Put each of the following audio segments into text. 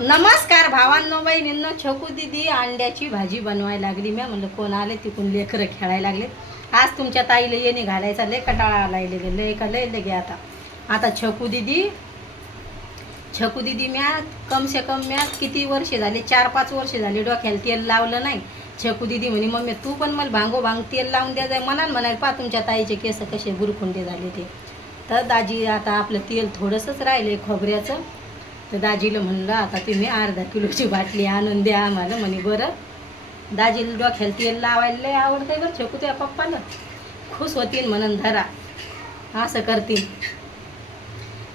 नमस्कार भावांनो बहिणींनो. छकू दिदी अंड्याची भाजी बनवायला लागली. मी म्हणलं कोण आले तिकून लेकरं खेळायला लागले. आज तुमच्या ताईला येणे घालायचा लय कटाळा आलाय लय का लय लगे. आता छकू दिदी म्या कम से कम म्या किती वर्ष झाले, 4-5 वर्ष झाले डोक्याला तेल लावलं नाही. छकू दिदी म्हणे मम्मी तू पण मला भांग तेल लावून द्या जाय म्हणाल पा तुमच्या ताईचे केस कसे बुरखुंडे झाले ते. तर दाजी आता आपलं तेल थोडंसंच राहिले खोबऱ्याचं. तर दाजीला म्हणलं आता तुम्ही अर्धा किलोची बाटली आणून द्या आम्हाला. म्हणे बरं. दाजीला डोक्याला तेल लावायला लय आवडतंय बरं. छकू त्या पप्पाला खुश होतील म्हणून धरा असं करतील.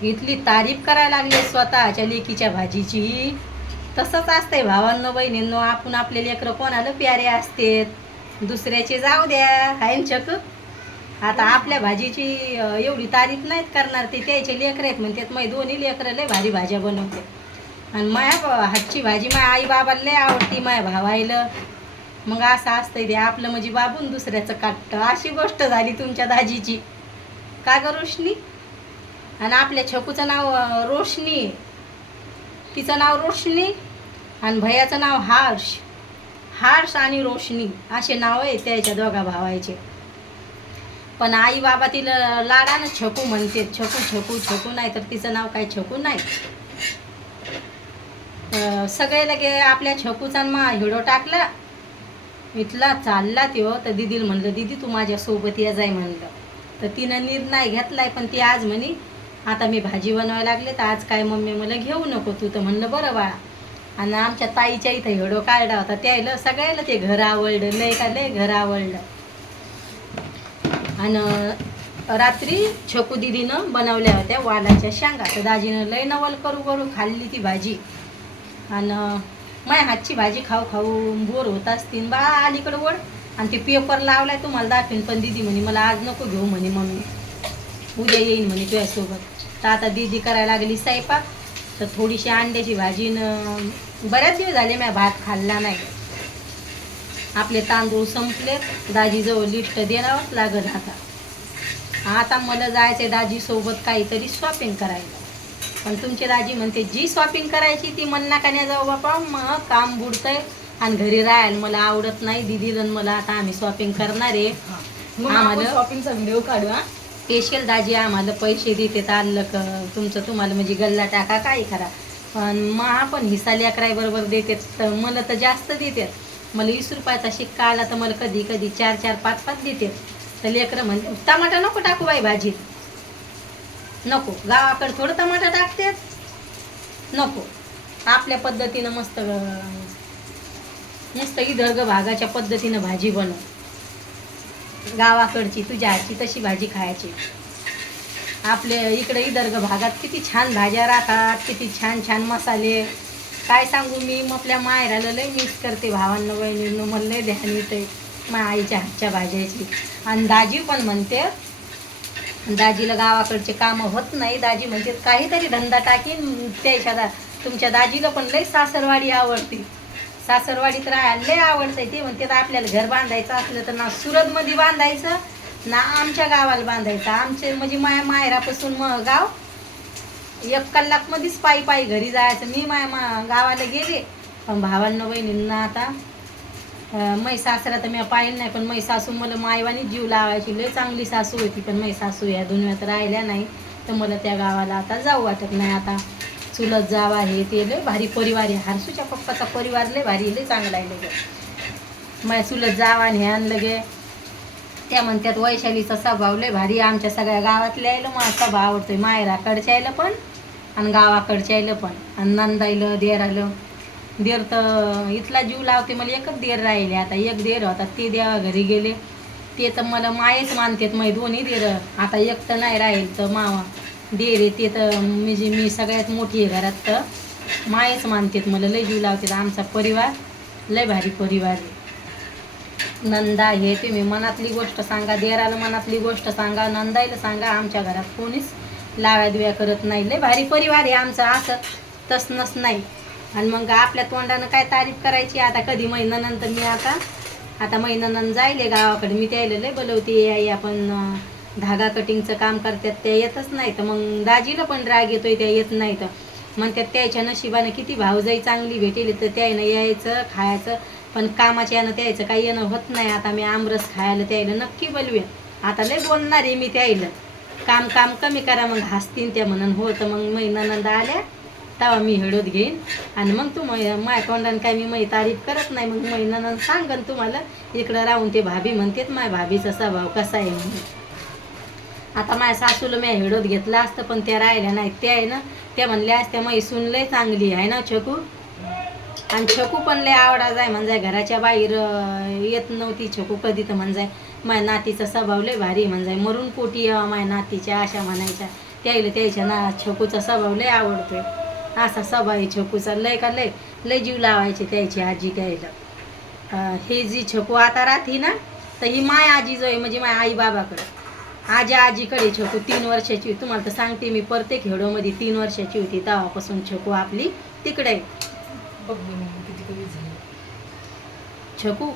इथली तारीफ करायला लागली स्वतःच्या लेकीच्या भाजीची. तसंच असतंय भावांनो बहिणींनो. आपण आपले लेकरं कोणाला प्यारे असतेत, दुसऱ्याचे जाऊ द्या. हाय छकू. आता आपल्या भाजीची एवढी तारीफ नाहीत करणार ते, त्याचे लेकरं आहेत म्हणतात माझी दोन्ही लेकरं लय भारी भाज्या बनवते. आणि माया हातची भाजी माझ्या आई बाबाला लय आवडती, माझ्या भावायला. मग असं असतंय ते आपलं म्हणजे बाबून दुसऱ्याचं काटतं. अशी गोष्ट झाली तुमच्या दाजीची का ग रोशनी. आणि आपल्या छकूचं नाव रोशनी, तिचं नाव रोशनी आणि भैयाचं नाव हर्ष आणि रोशनी असे नाव आहे त्याच्या दोघा भावायचे. पण आई बाबा तिला लाडानं छकू म्हणते. छकू नाही तर तिचं नाव काय छकू नाही. सगळे लगे आपल्या छकूचा हिडो टाकला. इथला चालला त्यो. तर दिदीला म्हणलं दीदी तू माझ्यासोबत या जाय म्हणलं. तर तिनं निर्णय घेतलाय. पण ती आज म्हणे आता मी भाजी बनवायला लागले तर आज काय मम्मी मला घेऊ नको तू. तर म्हणलं बरं बाळा. आणि आमच्या ताईच्या इथं हिडो काढला होता त्याला सगळ्याला ते घर आवडलं लय घर आवडलं. आणि रात्री छकू दिदीनं बनवल्या होत्या वालाच्या शेंगा. तर दाजीनं लय नवल करू खाल्ली ती भाजी. आणि माझ्या हातची भाजी खाऊ बोर होत असतील बा अलीकडं वड. आणि ते पेपर लावलाय तुम्हाला दाखवीन. पण दिदी म्हणे मला आज नको घेऊ म्हणे मम्मी, उद्या येईन म्हणे तुझ्यासोबत. तर आता दिदी करायला लागली स्वयंपाक. तर थोडीशी अंड्याची भाजी बऱ्याच दिवस झाले मी भात खाल्ला नाही. आपले तांदूळ संपले. दाजीजवळ लिस्ट देणारच लागत आता मला जायचं दाजीसोबत काहीतरी शॉपिंग करायला. पण तुमची दाजी म्हणते जी शॉपिंग करायची ती मन नाकाने जाऊ बापा, मग काम बुडतंय आणि घरी राहायला मला आवडत नाही. दिदीला मला आता आम्ही शॉपिंग करणार आहे. आम्हाला शॉपिंगचा व्हिडिओ काढू. स्पेशल दाजी आम्हाला पैसे देतात आलं तुमचं तुम्हाला म्हणजे गल्ला टाका काही करा. पण मग आपण हिस्सा लेकराय देतात. तर मला तर जास्त देतात. मला 20 रुपयाचा शिक्का आला तर मला कधी 4-4, 5-5 देते. तर लेकरं म्हणते टमाटा नको टाकू बाई भाजीत. नको गावाकडे थोडं टमाटा टाकतात. नको आपल्या पद्धतीनं मस्त इदर्ग भागाच्या पद्धतीनं भाजी बनव. गावाकडची तुझ्या हातची तशी भाजी खायची. आपल्या इकडे इदर्ग भागात किती छान भाज्या राहतात, किती छान मसाले. काय सांगू मी आपल्या मायराला लय मिस करते भावांना बहिणींनो. मला लय ध्यान येते माझ्या आईच्या हातच्या भाज्याची. आणि दाजी पण म्हणते दाजीला गावाकडचे कामं होत नाही. दाजी म्हणते काहीतरी धंदा टाकीन त्याच्या. तुमच्या दाजीला पण लय सासरवाडी आवडते. सासरवाडीत राहायला लय आवडतंय. ते म्हणते आपल्याला घर बांधायचं असलं तर ना सुरतमध्ये बांधायचं ना आमच्या गावाला बांधायचं. आमचे म्हणजे मायरापासून मग गाव 1 कलाकमध्येच पायी घरी जायचं. मी गावाला गेले. पण भावांना बहिणींना आता मै सासरा तर मी पाहिलं नाही. पण मै सासू मला मायवानी जीव लावायची. लय चांगली सासू होती. पण मै सासू या दुनियात राहिल्या नाही. तर मला त्या गावाला आता जाऊ वाटत नाही. आता चुलत जावा हे ते लय भारी परिवार आहे. हर्षूच्या पप्पाचा परिवार लय भारी लय चांगला आहे. लगे माझ्या चुलत जावा हे आणलं गे. त्या म्हणतात वैशालीचा स्वभाव लय भारी. आमच्या सगळ्या गावातल्या यायला मला स्वभाव आवडतोय. मायराकडच्या यायला पण आणि गावाकडच्या यायला पण. आणि नंदाईला देरालं देर तर इथला जीव लावते. मला एकच देर राहिले. आता एक देर होता ते देवा घरी गेले. ते तर मला मायच मानतात. माझे दोन्ही देर. आता एक तर नाही राहील तर मावा देर आहे ते तर म्हणजे मी सगळ्यात मोठी आहे घरात. तर मायच मानतात. मला लय जीव लावतात. आमचा परिवार लय भारी परिवार आहे. नंदा हे तुम्ही मनातली गोष्ट सांगा. देराला मनातली गोष्ट सांगा. नंदाईला सांगा. आमच्या घरात कोणीच लाव्या दिव्या करत नाही. लय भारी परिवार आहे आमचा. असं तसनच नाही. आणि मग आपल्या तोंडानं काय तारीफ करायची. आता कधी महिन्यानंतर मी आता महिन्यानंतर जायले गावाकडे. मी त्याला लय बोलवते आई आपण धागा कटिंगचं काम करतात त्या येतच नाही. तर मग दाजीला पण राग येतोय त्या येत नाही. तर म्हणतात त्याच्या नशिबानं किती भावजाई चांगली भेटेल तर त्यानं यायचं खायचं, पण कामाच्या यानं त्यायचं काही येणं होत नाही. आता मी आमरस खायला त्याला नक्की बोलवेन. आता लय बोलणार आहे मी त्याला, काम काम कमी करा मग हसतीन त्या म्हणून. हो तर मग मै ननंद आल्या तेव्हा मी हेडोत घेईन आणि मग तू माय तोंडाने काय मी मै तारीफ करत नाही. मग मै ननंद सांगन तुम्हाला इकडं राहून ते भाभी म्हणतात माय भाभीचा स्वभाव कसा आहे म्हणून. आता माझ्या सासूला मी हेडोत घेतलं असतं पण त्या राहिल्या नाहीत. त्या आहे ना त्या म्हणल्या असत्या मै सून लय चांगली आहे ना छकू. आणि छकू पण लय आवडा जाय म्हणजे घराच्या बाहेर येत नव्हती छकू कधी. तर म्हणजे माझ्या नातीचा स्वभाव लय भारी म्हणजे मरून पोटी माझ्या नातीच्या अशा म्हणायच्या. त्याच्या ना छकूचा स्वभाव लय आवडतोय. असा स्वभाव आहे छकूचा. लय का लय लय जीव लावायचे त्याची आजी त्याला. हे जी छकू आता राहती ना तर ही माय आजी जो आहे म्हणजे माझ्या आई बाबाकडे आजीकडे छकू 3 वर्षाची. तुम्हाला तर सांगते मी प्रत्येक हेडोमध्ये 3 वर्षाची होती तेव्हापासून छकू आपली तिकडे आहे. छकू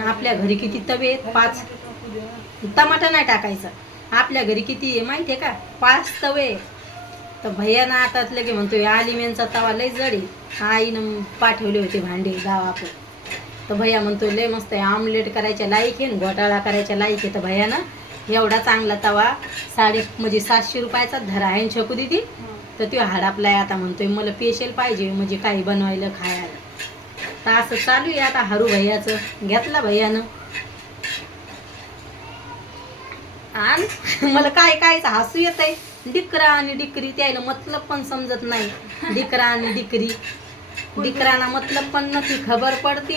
आपल्या घरी किती तवे आहेत? 5. टमाटा नाही टाकायचा. आपल्या घरी किती आहे माहिती आहे का? 5 तवे. तर भैयानं आता लगे म्हणतोय आलिमेंचा तवा लय जड आहे. आईनं पाठवले होते भांडे गावाकडे. तर भैया म्हणतो लय मस्त आहे, आमलेट करायच्या लायक आहे, घोटाळा करायच्या लायक आहे. तर भैयानं एवढा चांगला तवा म्हणजे 700 रुपयाचा धरा आहे छकू दिदी. तर तो हाडापलाय. आता म्हणतोय मला स्पेशल पाहिजे म्हणजे काही बनवायला खायला. तर असं चालू आहे आता हरू भैयाचं. घेतला भैयानं आणि मला काय कायच हसू येत आहे. डिकरा आणि डिकरी त्याला मतलब पण समजत नाही. डिकरा आणि डिकरी. डिकराना मतलब पण નથી ખબર પડતી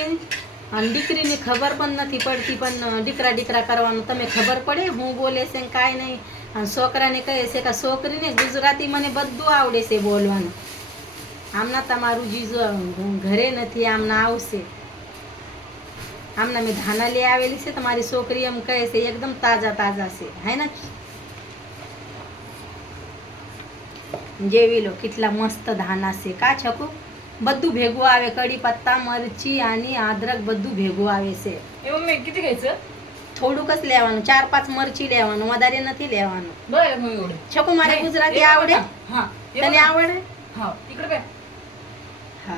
અને દીકરીની ખબર પણ નથી પડતી. પણ દીકરા દીકરા કરવાનું તમે ખબર પડે હું બોલે છે ને કાંઈ નહીં. અને છોકરાને કહે છે કે છોકરીને ગુજરાતી મને બધું આવડે છે બોલવાનું. આમના તમારું જીજો ઘરે નથી આમના આવશે. આમના મેં ધાના લઈ આવેલી છે તમારી છોકરી એમ કહે છે એકદમ તાજા તાજા છે હે ને. જેવી લો કેટલા મસ્ત ધાના છે કા છકુ. બધું ભેગું આવે કડી પત્તા મરચી અને અદરક બધું ભેગું આવે છે. એ મમ્મી किती घ्यायचं? થોડુંક જ લેવાનું. 4-5 મરચી લેવાનું, વધારે નથી લેવાનું. बरं मग एवढं. છકુ મારે ગુજરાતી આવડે? हा તને આવડે? हा इकडे काय? હા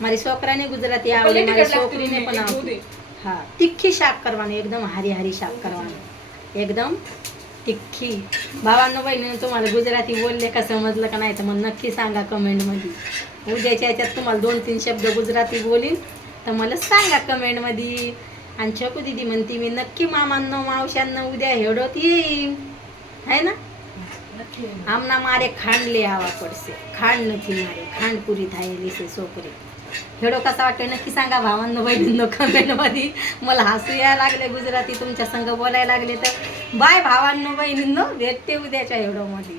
મારી છોકરાને ગુજરાતી આવડે, મારી છોકરીને પણ આવડે. હા તીખી શાક કરવાનું, એકદમ હારી હારી શાક કરવાનું, એકદમ તીખी. भावांनो बहिणीनं तुम्हाला गुजराती बोलले का समजलं का नाही तर मग नक्की सांगा कमेंटमध्ये. उद्याच्या याच्यात तुम्हाला 2-3 शब्द गुजराती बोलीन तर मला सांगा कमेंटमध्ये. आणि छकू दिदी म्हणते मी नक्की मामांना मावशांना उद्या हेडोत येईन है ना. આમના મારે ખાંડ લઈ આવવા પડશે. ખાંડ નથી મારે, ખાંડ પૂરી થયેલી છે છોકરી. हेडो कसा वाटतोय नक्की सांगा भावांनो बहिणींनो कमेंटमध्ये. मला हसू यायला लागले गुजराती तुमच्या संग बोलायला लागले तर. बाय भावांनो बहिणींनो, भेटते उद्याच्या हेडोमध्ये.